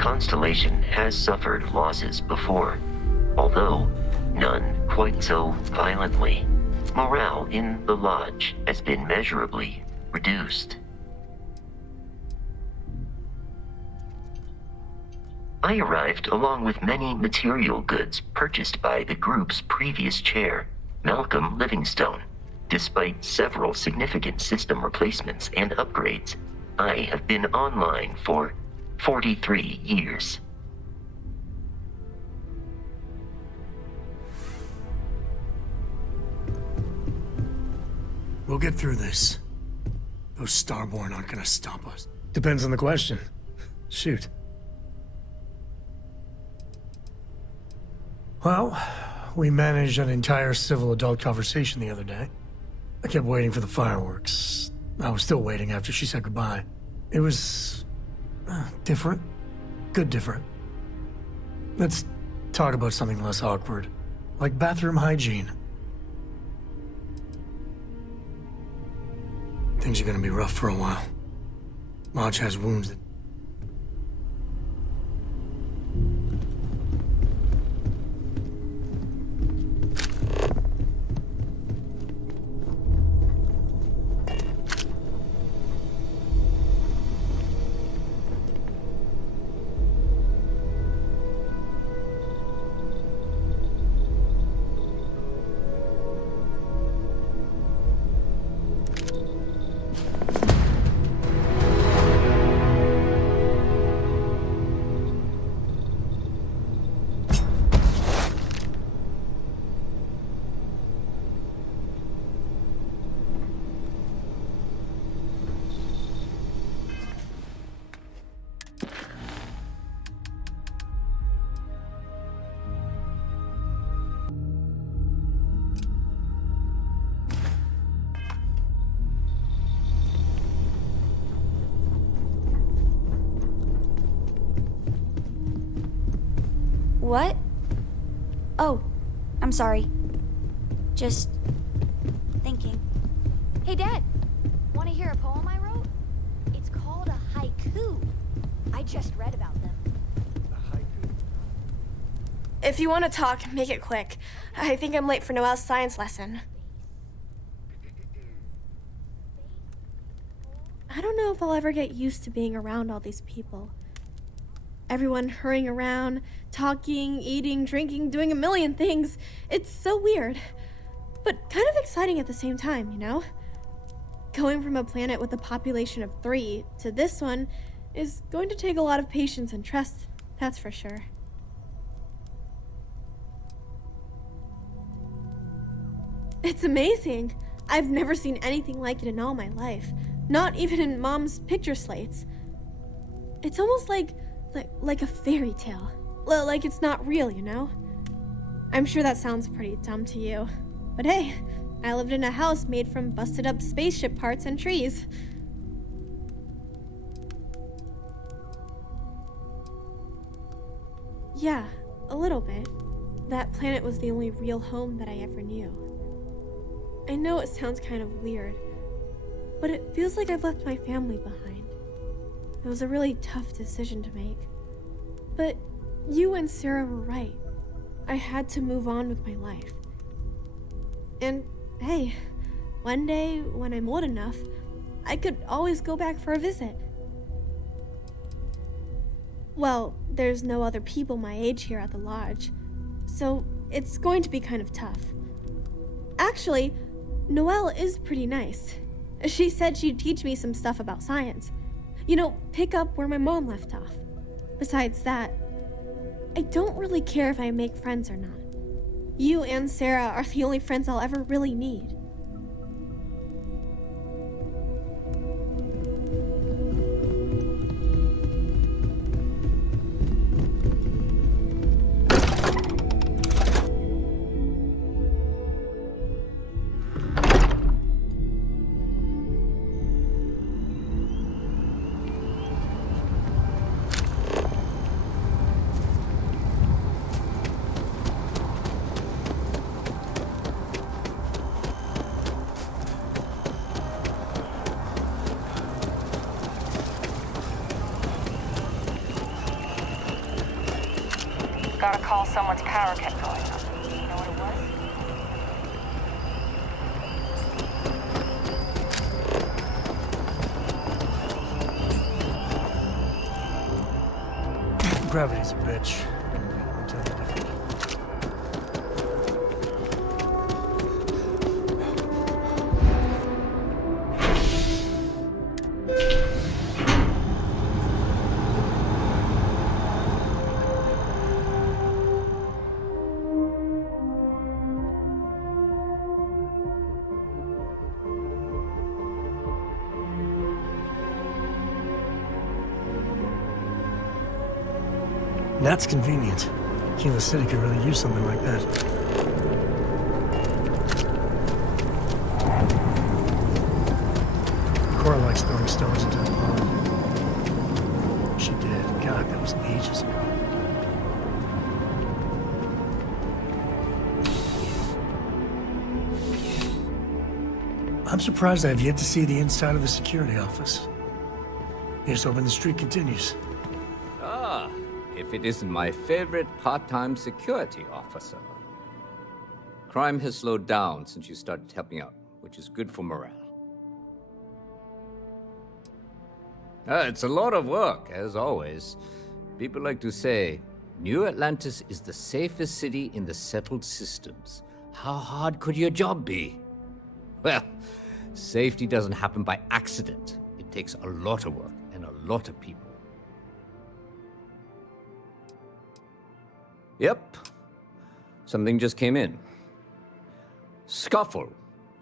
constellation has suffered losses before, although none quite so violently. Morale in the lodge has been measurably reduced. I arrived along with many material goods purchased by the group's previous chair, Malcolm Livingstone. Despite several significant system replacements and upgrades, I have been online for 43 years. We'll get through this. Those Starborn aren't gonna stop us. Depends on the question. Shoot. Well, we managed an entire civil adult conversation the other day. I kept waiting for the fireworks. I was still waiting after she said goodbye. It was... different. Good different. Let's talk about something less awkward. Like bathroom hygiene. Things are gonna be rough for a while. Lodge has wounds that... What? Oh, I'm sorry. Just thinking. Hey, Dad, want to hear a poem I wrote? It's called a haiku. I just read about them. A haiku? If you want to talk, make it quick. I think I'm late for Noelle's science lesson. I don't know if I'll ever get used to being around all these people. Everyone hurrying around, talking, eating, drinking, doing a million things. It's so weird, but kind of exciting at the same time, you know? Going from a planet with a population of 3 to this one is going to take a lot of patience and trust, that's for sure. It's amazing. I've never seen anything like it in all my life, not even in Mom's picture slates. It's almost like a fairy tale. Like it's not real, you know? I'm sure that sounds pretty dumb to you. But hey, I lived in a house made from busted up spaceship parts and trees. Yeah, a little bit. That planet was the only real home that I ever knew. I know it sounds kind of weird, but it feels like I've left my family behind. It was a really tough decision to make. But you and Sarah were right. I had to move on with my life. And hey, one day when I'm old enough, I could always go back for a visit. Well, there's no other people my age here at the lodge, so it's going to be kind of tough. Actually, Noelle is pretty nice. She said she'd teach me some stuff about science. You know, pick up where my mom left off. Besides that, I don't really care if I make friends or not. You and Sarah are the only friends I'll ever really need. Gotta call someone's power kept going up. You know what it was? Gravity's a bitch. I'll tell you different. That's convenient. Kilo City could really use something like that. Cora likes throwing stones into the pond. She did. God, that was ages ago. I'm surprised I've yet to see the inside of the security office. Here's hoping the streak continues. If it isn't my favorite part-time security officer. Crime has slowed down since you started helping out, which is good for morale. It's a lot of work, as always. People like to say, New Atlantis is the safest city in the settled systems. How hard could your job be? Well, safety doesn't happen by accident. It takes a lot of work and a lot of people. Yep. Something just came in. Scuffle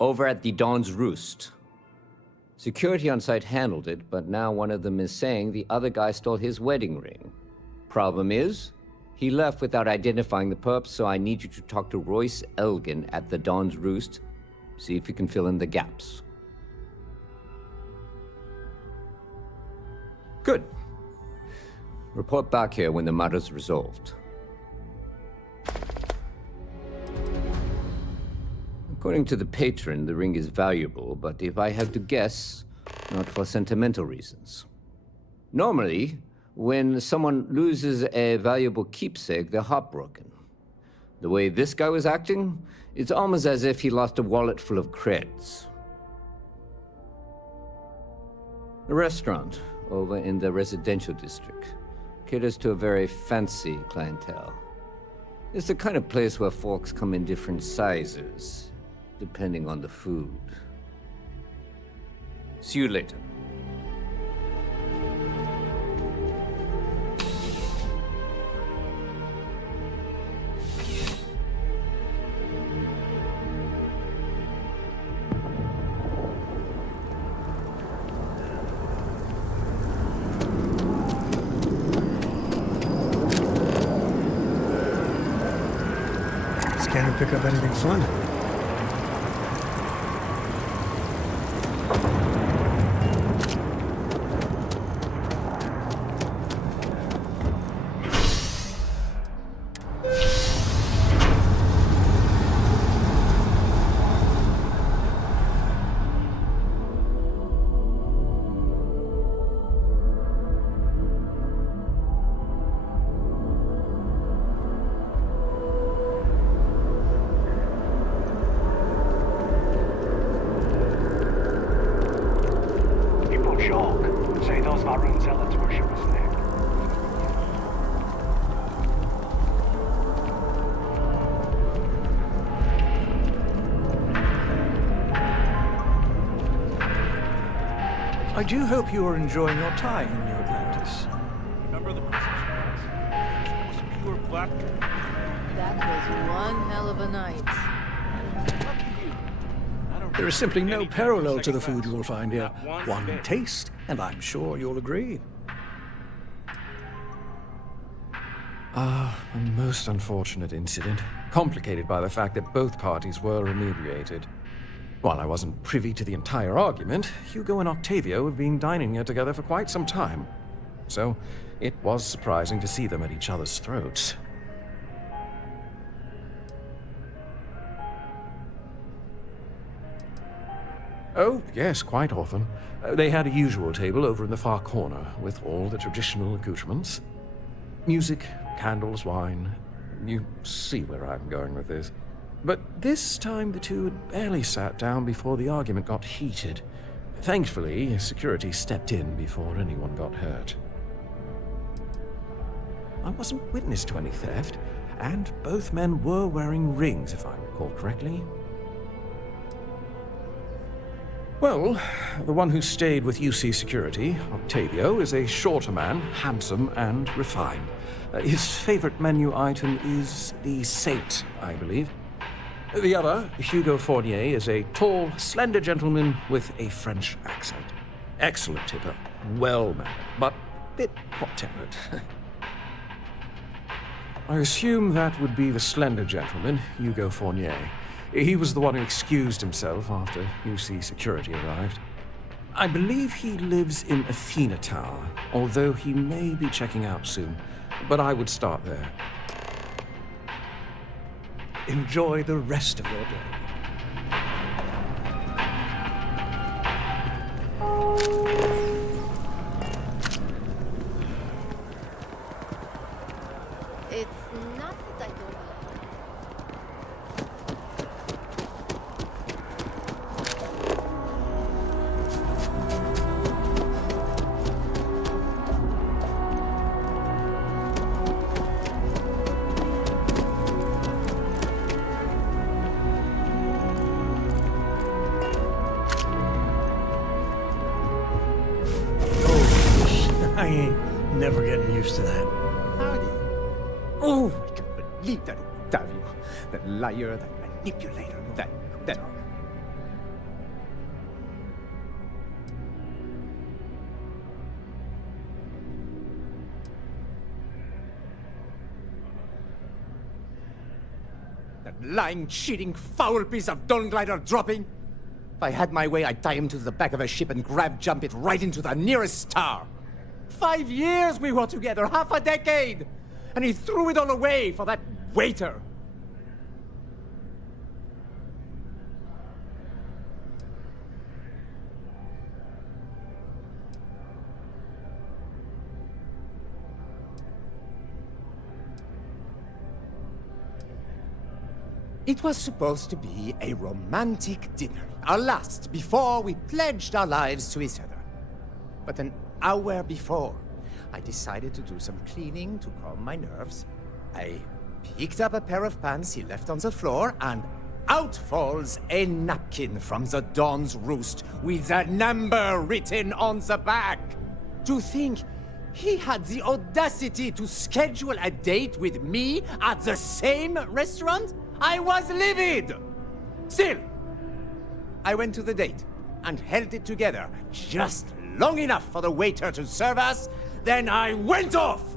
over at the Dawn's Roost. Security on site handled it, but now one of them is saying the other guy stole his wedding ring. Problem is, he left without identifying the perp, so I need you to talk to Royce Elgin at the Dawn's Roost. See if you can fill in the gaps. Good. Report back here when the matter's resolved. According to the patron, the ring is valuable, but if I have to guess, not for sentimental reasons. Normally, when someone loses a valuable keepsake, they're heartbroken. The way this guy was acting, it's almost as if he lost a wallet full of creds. A restaurant over in the residential district caters to a very fancy clientele. It's the kind of place where forks come in different sizes, depending on the food. See you later. Scanner pick up anything fun? I do hope you are enjoying your time in New Atlantis. Remember the Christmas cards? It was pure laughter. That was one hell of a night. There is simply no parallel to the food you will find here. One taste, and I'm sure you'll agree. A most unfortunate incident, complicated by the fact that both parties were inebriated. While I wasn't privy to the entire argument, Hugo and Octavio have been dining here together for quite some time. So, it was surprising to see them at each other's throats. Oh, yes, quite often. They had a usual table over in the far corner, with all the traditional accoutrements. Music, candles, wine, You see where I'm going with this. But this time the two had barely sat down before the argument got heated. Thankfully, security stepped in before anyone got hurt. I wasn't witness to any theft, and both men were wearing rings, if I recall correctly. Well, the one who stayed with UC Security, Octavio, is a shorter man, handsome and refined. His favorite menu item is the Saint, I believe. The other, Hugo Fournier, is a tall, slender gentleman with a French accent. Excellent tipper, well-mannered, but a bit hot-tempered. I assume that would be the slender gentleman, Hugo Fournier. He was the one who excused himself after UC Security arrived. I believe he lives in Athena Tower, although he may be checking out soon. But I would start there. Enjoy the rest of your day. It's not that I don't like I ain't never getting used to that. Howdy. Oh, I can't believe that Octavio. That liar, that manipulator, that... That lying, cheating, foul piece of Dawn Glider dropping. If I had my way, I'd tie him to the back of a ship and jump it right into the nearest star. 5 years we were together, half a decade! And he threw it all away for that waiter. It was supposed to be a romantic dinner, our last before we pledged our lives to each other. But an hour before, I decided to do some cleaning to calm my nerves. I picked up a pair of pants he left on the floor, and out falls a napkin from the Dawn's Roost with a number written on the back. To think he had the audacity to schedule a date with me at the same restaurant? I was livid! Still, I went to the date and held it together just long enough for the waiter to serve us, then I went off!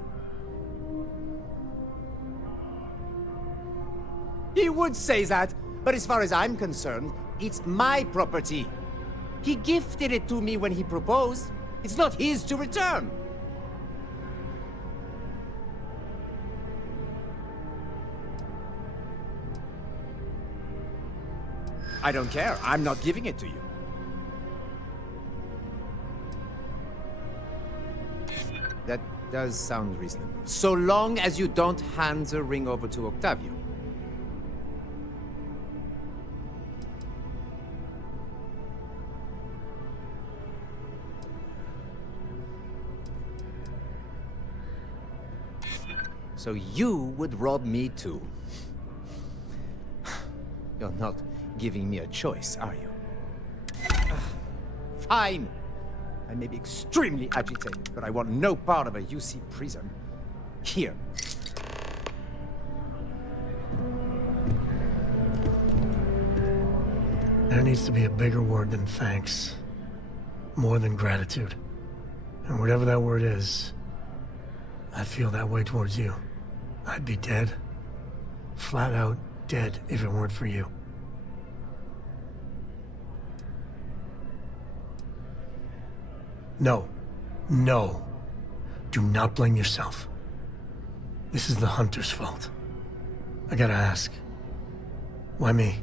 He would say that, but as far as I'm concerned, it's my property. He gifted it to me when he proposed. It's not his to return. I don't care. I'm not giving it to you. That does sound reasonable. So long as you don't hand the ring over to Octavio. So you would rob me too. You're not giving me a choice, are you? Fine. I may be extremely agitated, but I want no part of a UC prison. Here. There needs to be a bigger word than thanks. More than gratitude. And whatever that word is, I feel that way towards you. I'd be dead. Flat out dead if it weren't for you. No. No. Do not blame yourself. This is the Hunter's fault. I gotta ask. Why me?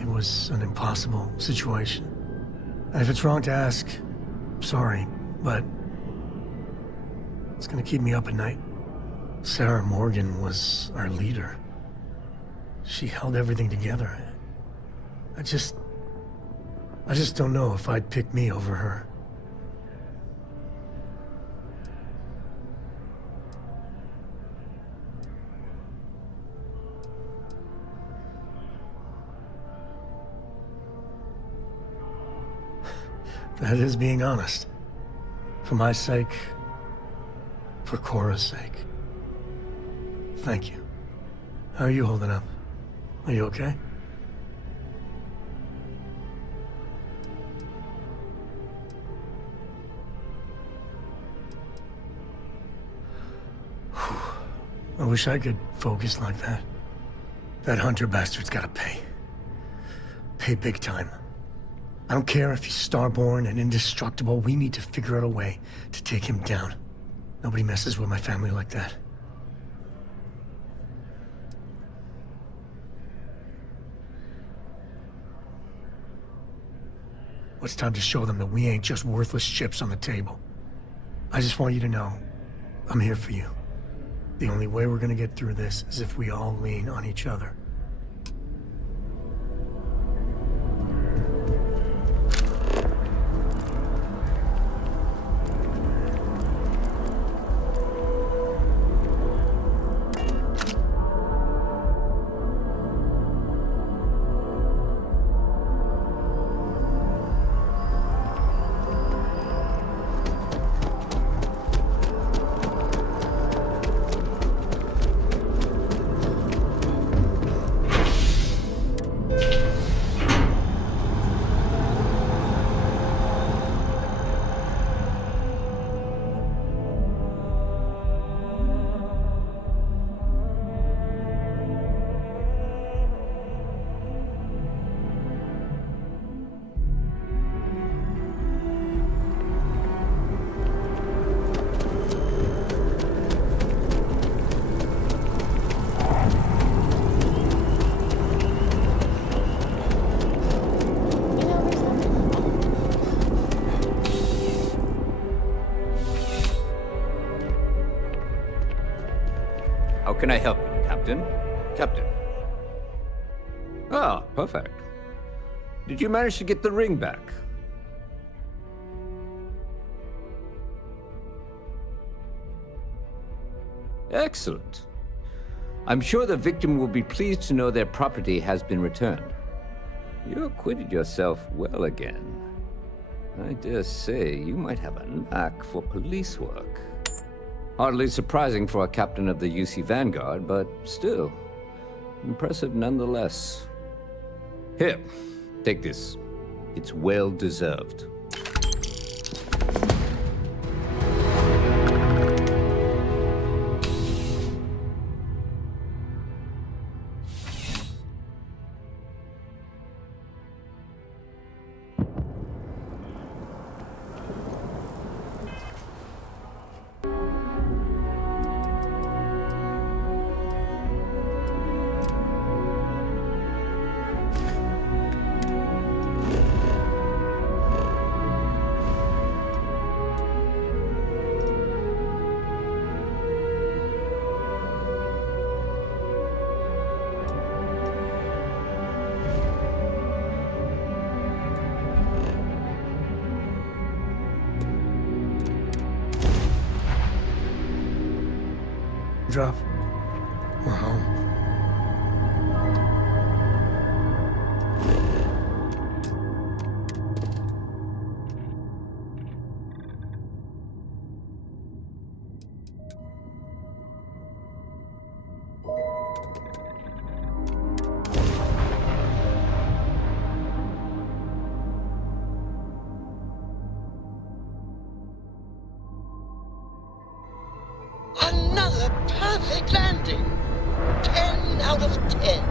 It was an impossible situation. And if it's wrong to ask, sorry, but it's gonna keep me up at night. Sarah Morgan was our leader. She held everything together. I just don't know if I'd pick me over her. That is being honest. For my sake, for Cora's sake. Thank you. How are you holding up? Are you okay? I wish I could focus like that. That Hunter bastard's gotta pay. Pay big time. I don't care if he's starborn and indestructible. We need to figure out a way to take him down. Nobody messes with my family like that. Well, it's time to show them that we ain't just worthless chips on the table. I just want you to know, I'm here for you. The only way we're gonna get through this is if we all lean on each other. How can I help you, Captain? Captain. Ah, perfect. Did you manage to get the ring back? Excellent. I'm sure the victim will be pleased to know their property has been returned. You acquitted yourself well again. I dare say you might have a knack for police work. Hardly surprising for a captain of the UC Vanguard, but still, impressive nonetheless. Here, take this. It's well deserved. Drop. We're home. Another perfect landing. 10 out of 10.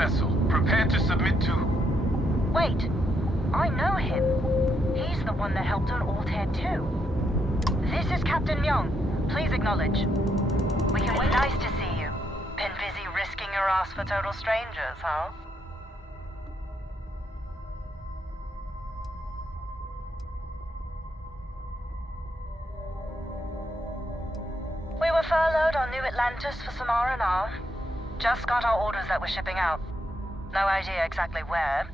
vessel. Prepare to submit to... Wait, I know him. He's the one that helped on Altair 2. This is Captain Myung. Please acknowledge. We can wait. Nice to see you. Been busy risking your ass for total strangers, huh? We were furloughed on New Atlantis for some R&R. Just got our orders that we're shipping out. No idea exactly where.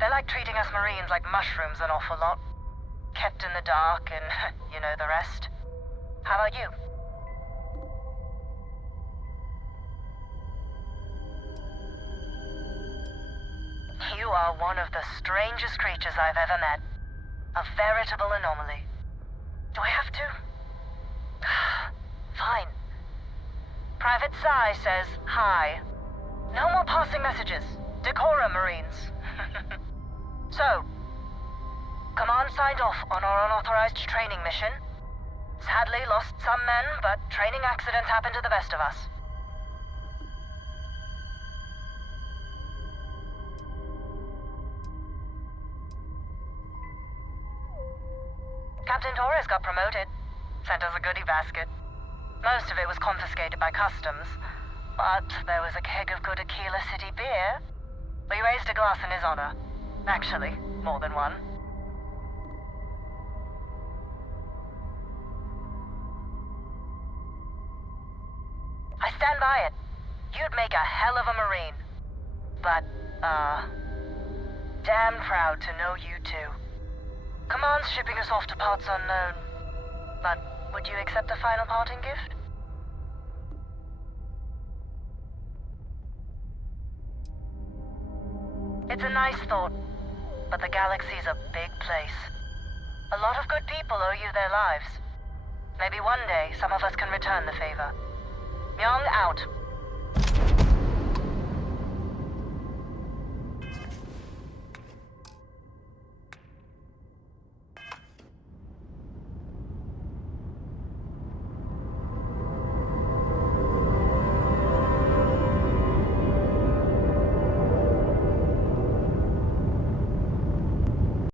They're like treating us Marines like mushrooms an awful lot. Kept in the dark and you know the rest. How about you? You are one of the strangest creatures I've ever met. A veritable anomaly. Do I have to? Fine. Private Psy says hi. No more passing messages. Decorum, Marines. So, Command signed off on our unauthorized training mission. Sadly lost some men, but training accidents happen to the best of us. Captain Torres got promoted. Sent us a goodie basket. Most of it was confiscated by customs, but there was a keg of good Aquila City beer. We raised a glass in his honor. Actually, more than one. I stand by it. You'd make a hell of a Marine. But, damn proud to know you too. Command's shipping us off to parts unknown. But would you accept a final parting gift? It's a nice thought, but the galaxy's a big place. A lot of good people owe you their lives. Maybe one day some of us can return the favor. Myung out.